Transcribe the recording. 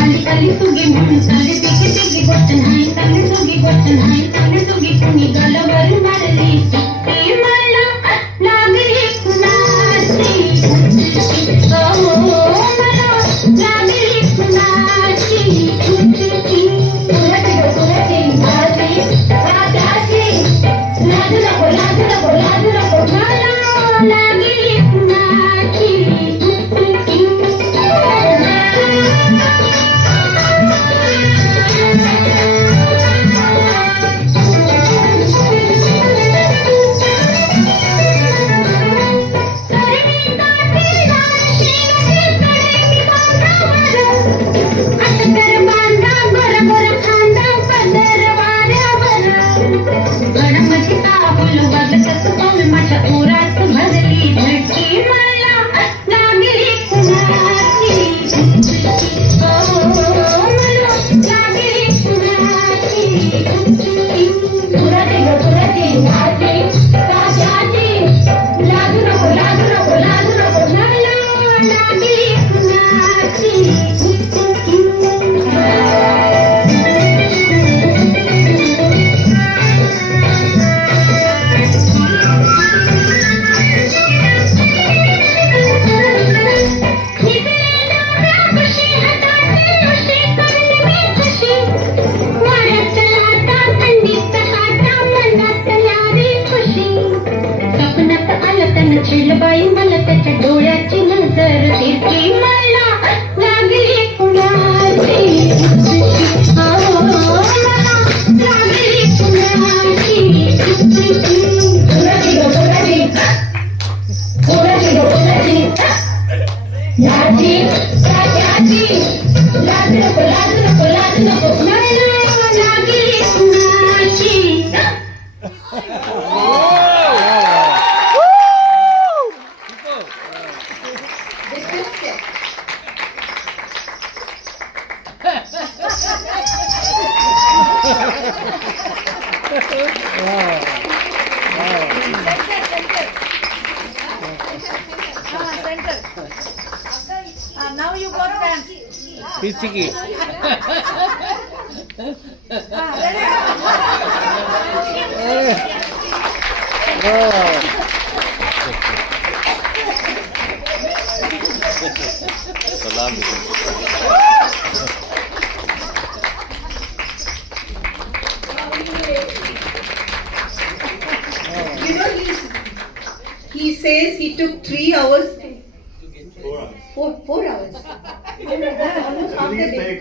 आली आली सुगी म्हणून चालली तिची तिची गोष्ट नाही चांगली सुगी गोष्ट नाही चांगली सुगी कुणी गलवर मारली ती मला लागली कुणाची हो मला लागली कुणाची कुणाची भाजी राजाची लाजू नको लाजू नको लाजू नको मला लागली कुणाची बाई मला त्याच्या डोळ्याची नजर तिरकी मला लागली कुणाची मला लागली कुणाची याची याची लाज नको लाज नको लाज नको मला लागली कुणाची Now you got fans. Pichiki. Salam. You know, he says he took 3 hours. 4 hours. Almost half the day.